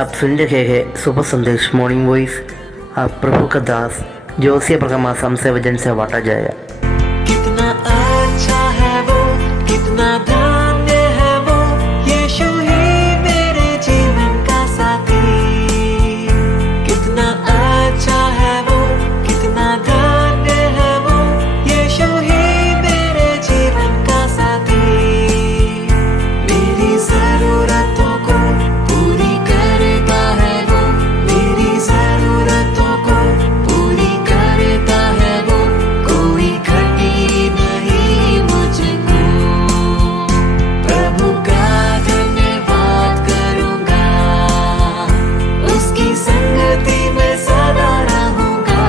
आप सुन रहे हैं सुबह संदेश मॉर्निंग वॉइस। आप प्रभु का दास जोशिया प्रगमा से वजन से बांटा जाएगा। कितना अच्छा है वो, कितना धन्य है वो, यीशु ही मेरे जीवन का साथी। कितना अच्छा है वो, कितना धन्य है वो, यीशु ही मेरे जीवन का साथी। मेरी जरूरतों को पूरी करता है वो, मेरी जरूरतों को पूरी करता है वो, कोई घटी नहीं मुझको। प्रभु का धन्यवाद करूंगा, उसकी संगति में सदा रहूंगा।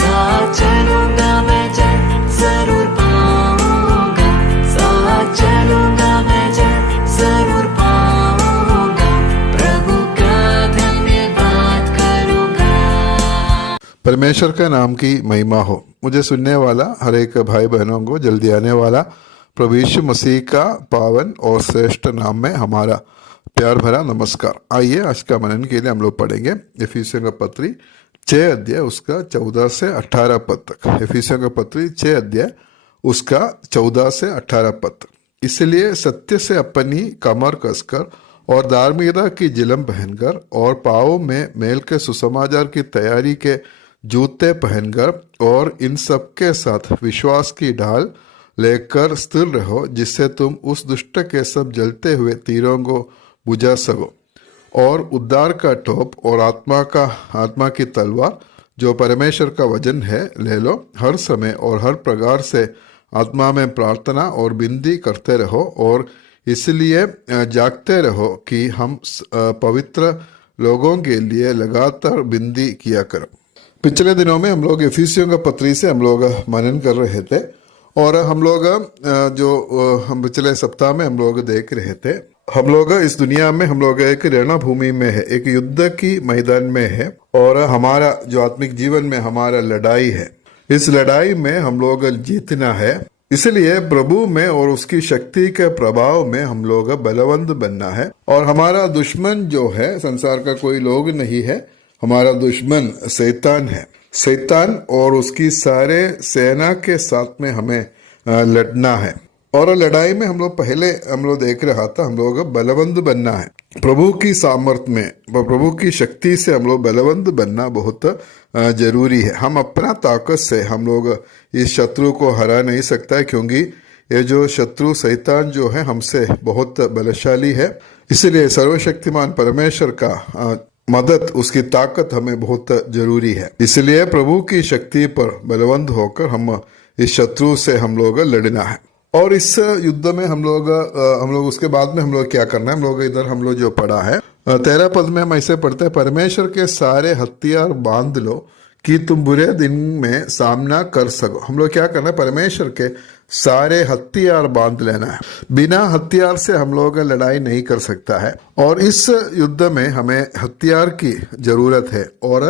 साथ चलूंगा मैं जब जरूर पाऊंगा, साथ चलूंगा मैं जब जरूर पाऊंगा। प्रभु का धन्यवाद करूंगा। परमेश्वर का नाम की महिमा हो। मुझे सुनने वाला हर एक भाई बहनों को जल्दी आने वाला प्रभु यीशु मसीह का पावन और श्रेष्ठ नाम में हमारा प्यार भरा नमस्कार। आइए आज का मनन के लिए हम लोग पढ़ेंगे इफिसियों का पत्री 6 अध्याय उसका 14 से 18 पद तक। इफिसियों का पत्री 6 अध्याय उसका 14 से 18 पद तक। इसलिए सत्य से अपनी कमर कसकर और धार्मिकता की जिलम पहनकर और पाँवों में मेल के सुसमाचार की तैयारी के जूते पहनकर और इन सब के साथ विश्वास की ढाल लेकर स्थिर रहो, जिससे तुम उस दुष्ट के सब जलते हुए तीरों को बुझा सको। और उद्धार का टोप और आत्मा की तलवार जो परमेश्वर का वचन है ले लो। हर समय और हर प्रकार से आत्मा में प्रार्थना और विनती करते रहो और इसलिए जागते रहो कि हम पवित्र लोगों के लिए लगातार विनती किया करो। पिछले दिनों में हम लोग इफिसियों का पत्री से हम लोग मनन कर रहे थे और हम लोग हम पिछले सप्ताह में हम लोग देख रहे थे, हम लोग इस दुनिया में हम लोग एक रण भूमि में है, एक युद्ध की मैदान में है और हमारा जो आत्मिक जीवन में हमारा लड़ाई है। इस लड़ाई में हम लोग जीतना है, इसलिए प्रभु में और उसकी शक्ति के प्रभाव में हम लोग बलवंत बनना है। और हमारा दुश्मन जो है संसार का कोई लोग नहीं है, हमारा दुश्मन शैतान है। शैतान और उसकी सारे सेना के साथ में हमें लड़ना है। और लड़ाई में हम लोग देख रहा था, हम लोग बलवंत बनना है। प्रभु की सामर्थ्य में, प्रभु की शक्ति से हम लोग बलवंत बनना बहुत जरूरी है। हम अपना ताकत से हम लोग इस शत्रु को हरा नहीं सकता है, क्योंकि ये जो शत्रु शैतान जो है हमसे बहुत बलशाली है। इसलिए सर्वशक्तिमान परमेश्वर का मदद, उसकी ताकत हमें बहुत जरूरी है। इसलिए प्रभु की शक्ति पर बलवंत होकर हम इस शत्रु से हम लोग लड़ना है। और इस युद्ध में हम लोग उसके बाद में हम लोग क्या करना है, हम लोग इधर हम लोग जो पढ़ा है 13 पद में हम ऐसे पढ़ते हैं, परमेश्वर के सारे हथियार बांध लो कि तुम बुरे दिन में सामना कर सको। हम लोग क्या करना है, परमेश्वर के सारे हथियार बांध लेना है। बिना हथियार से हम लोग लड़ाई नहीं कर सकता है और इस युद्ध में हमें हथियार की जरूरत है और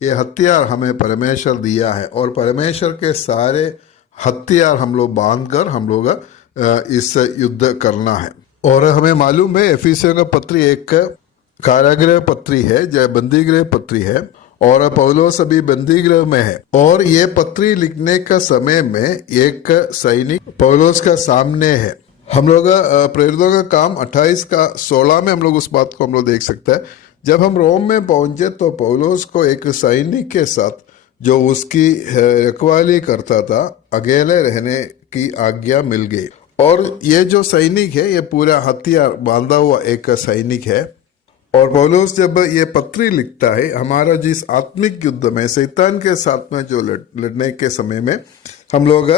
ये हथियार हमें परमेश्वर दिया है। और परमेश्वर के सारे हथियार हम लोग बांध कर हम लोग इस युद्ध करना है। और हमें मालूम है इफिसियों का पत्री एक कारागृह पत्री है, जो बंदीगृह पत्री है और पौलुस अभी बंदीगृह में है। और ये पत्री लिखने का समय में एक सैनिक पौलुस का सामने है। हम लोग प्रेरितों का काम 28 का 16 में हम लोग उस बात को हम लोग देख सकते हैं। जब हम रोम में पहुंचे तो पौलुस को एक सैनिक के साथ जो उसकी रखवाली करता था, अकेले रहने की आज्ञा मिल गई। और ये जो सैनिक है ये पूरा हथियार बांधा हुआ एक सैनिक है। और पौलुस जब ये पत्री लिखता है, हमारा जिस आत्मिक युद्ध में शैतान के साथ में जो लड़ने के समय में हम लोग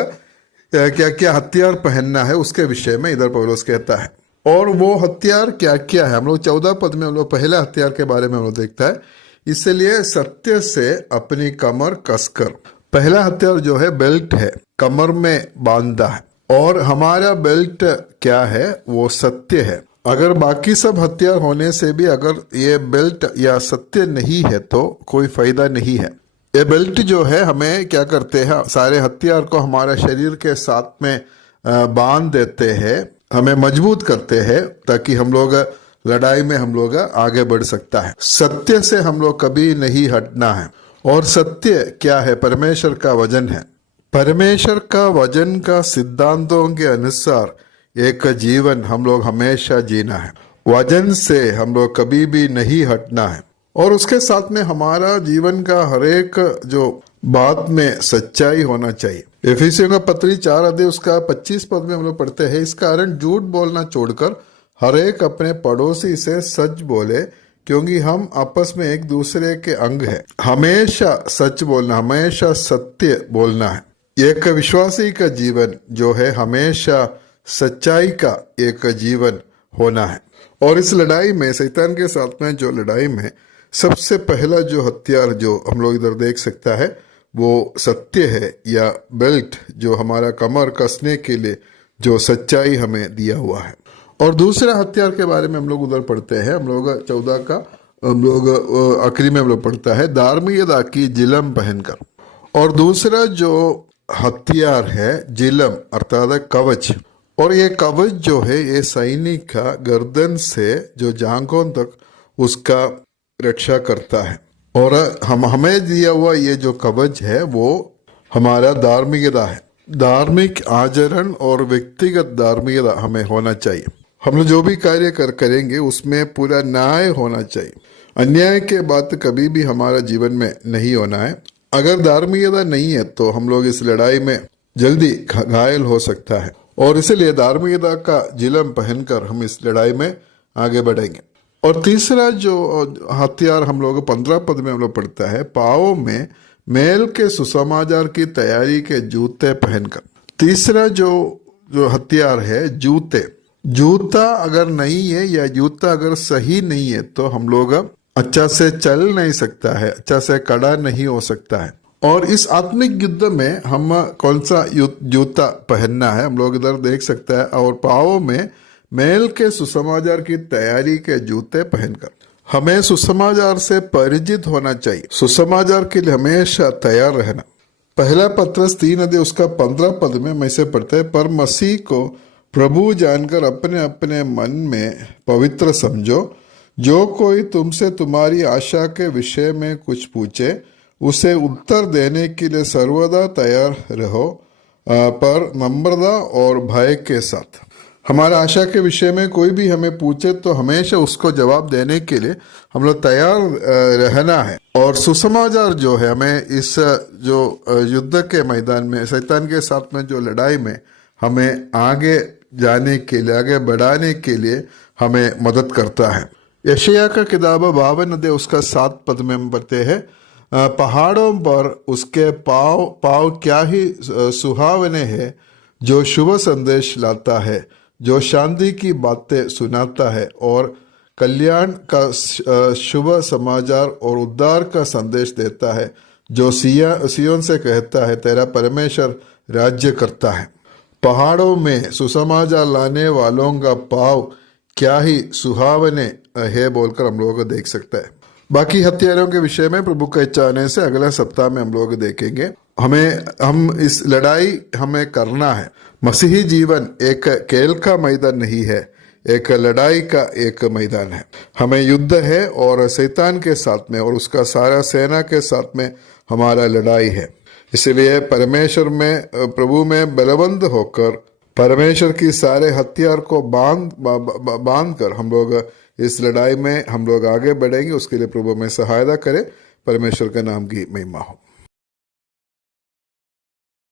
क्या क्या हथियार पहनना है उसके विषय में इधर पौलुस कहता है। और वो हथियार क्या क्या है, हम लोग 14 पद में हम लोग पहले हथियार के बारे में हम लोग देखता है। इसलिए सत्य से अपनी कमर कसकर, पहला हथियार जो है बेल्ट है, कमर में बांधा है। और हमारा बेल्ट क्या है, वो सत्य है। अगर बाकी सब हथियार होने से भी अगर ये बेल्ट या सत्य नहीं है तो कोई फायदा नहीं है। ये बेल्ट जो है हमें क्या करते हैं, सारे हथियार को हमारा शरीर के साथ में बांध देते हैं, हमें मजबूत करते हैं ताकि हम लोग लड़ाई में हम लोग आगे बढ़ सकता है। सत्य से हम लोग कभी नहीं हटना है। और सत्य क्या है? परमेश्वर का वचन है। परमेश्वर का वचन का सिद्धांतों के अनुसार एक जीवन हम लोग हमेशा जीना है। वचन से हम लोग कभी भी नहीं हटना है। और उसके साथ में हमारा जीवन का हर एक जो बात में सच्चाई होना चाहिए। इफिसियों का पत्री 4 अध्याय उसका 25 पद में हम लोग पढ़ते हैं, इस कारण झूठ बोलना छोड़कर हर एक अपने पड़ोसी से सच बोले, क्योंकि हम आपस में एक दूसरे के अंग हैं। हमेशा सच बोलना, हमेशा सत्य बोलना है। एक विश्वासी का जीवन जो है हमेशा सच्चाई का एक जीवन होना है। और इस लड़ाई में, शैतान के साथ में जो लड़ाई में सबसे पहला जो हथियार जो हम लोग इधर देख सकता है वो सत्य है, या बेल्ट जो हमारा कमर कसने के लिए जो सच्चाई हमें दिया हुआ है। और दूसरा हथियार के बारे में हम लोग उधर पढ़ते हैं, हम लोग 14 का हम लोग आखिरी में हम लोग पढ़ता है, धार्मिकता की जिलम पहनकर। और दूसरा जो हथियार है जिलम अर्थात कवच। और ये कवच जो है ये सैनिक का गर्दन से जो जांघों तक उसका रक्षा करता है। और हमें दिया हुआ ये जो कवच है वो हमारा धार्मिकता है। धार्मिक आचरण और व्यक्तिगत धार्मिकता हमें होना चाहिए। हम लोग जो भी कार्य करेंगे उसमें पूरा न्याय होना चाहिए। अन्याय के बात कभी भी हमारा जीवन में नहीं होना है। अगर धार्मिकता नहीं है तो हम लोग इस लड़ाई में जल्दी घायल हो सकता है। और इसलिए धार्मिकता का जिलम पहनकर हम इस लड़ाई में आगे बढ़ेंगे। और तीसरा जो हथियार हम लोग 15 पद में हम लोग पढ़ता है, पाँव में मेल के सुसमाचार की तैयारी के जूते पहनकर। तीसरा जो हथियार है जूते। जूता अगर नहीं है या जूता अगर सही नहीं है तो हम लोग अच्छा से चल नहीं सकता है, अच्छा से खड़ा नहीं हो सकता है। और इस आत्मिक युद्ध में हम कौन सा जूता पहनना है हम लोग इधर देख सकते हैं। और पाँव में मेल के सुसमाचार की तैयारी के जूते पहनकर हमें सुसमाचार से परिचित होना चाहिए। सुसमाचार के लिए हमेशा तैयार रहना। पहला पत्रस 3 अध्याय उसका 15 पद में मैं इसे पढ़ते हैं, पर मसीह को प्रभु जानकर अपने अपने मन में पवित्र समझो। जो कोई तुमसे तुम्हारी आशा के विषय में कुछ पूछे उसे उत्तर देने के लिए सर्वदा तैयार रहो, पर नम्रता और भय के साथ। हमारा आशा के विषय में कोई भी हमें पूछे तो हमेशा उसको जवाब देने के लिए हम लोग तैयार रहना है। और सुसमाचार जो है हमें इस जो युद्ध के मैदान में शैतान के साथ में जो लड़ाई में हमें आगे जाने के लिए, आगे बढ़ाने के लिए हमें मदद करता है। यशायाह का किताब 52 अध्याय उसका 7 पद में हम पढ़ते हैं, पहाड़ों पर उसके पाँव क्या ही सुहावने हैं, जो शुभ संदेश लाता है, जो शांति की बातें सुनाता है और कल्याण का शुभ समाचार और उद्धार का संदेश देता है, जो सिय्योन से कहता है तेरा परमेश्वर राज्य करता है। पहाड़ों में सुसमाचार लाने वालों का पाँव क्या ही सुहावने है बोलकर हम लोगों को देख सकता है। बाकी हथियारों के विषय में प्रभु के चाहने से अगले सप्ताह में हम लोग देखेंगे। हम इस लड़ाई हमें करना है। मसीही जीवन एक खेल का मैदान नहीं है, एक लड़ाई का एक मैदान है। हमें युद्ध है और शैतान के साथ में और उसका सारा सेना के साथ में हमारा लड़ाई है। इसलिए परमेश्वर में, प्रभु में बलवंत होकर परमेश्वर की सारे हथियार को बांध कर हम लोग इस लड़ाई में हम लोग आगे बढ़ेंगे। उसके लिए प्रभु में सहायता करें। परमेश्वर के नाम की महिमा हो।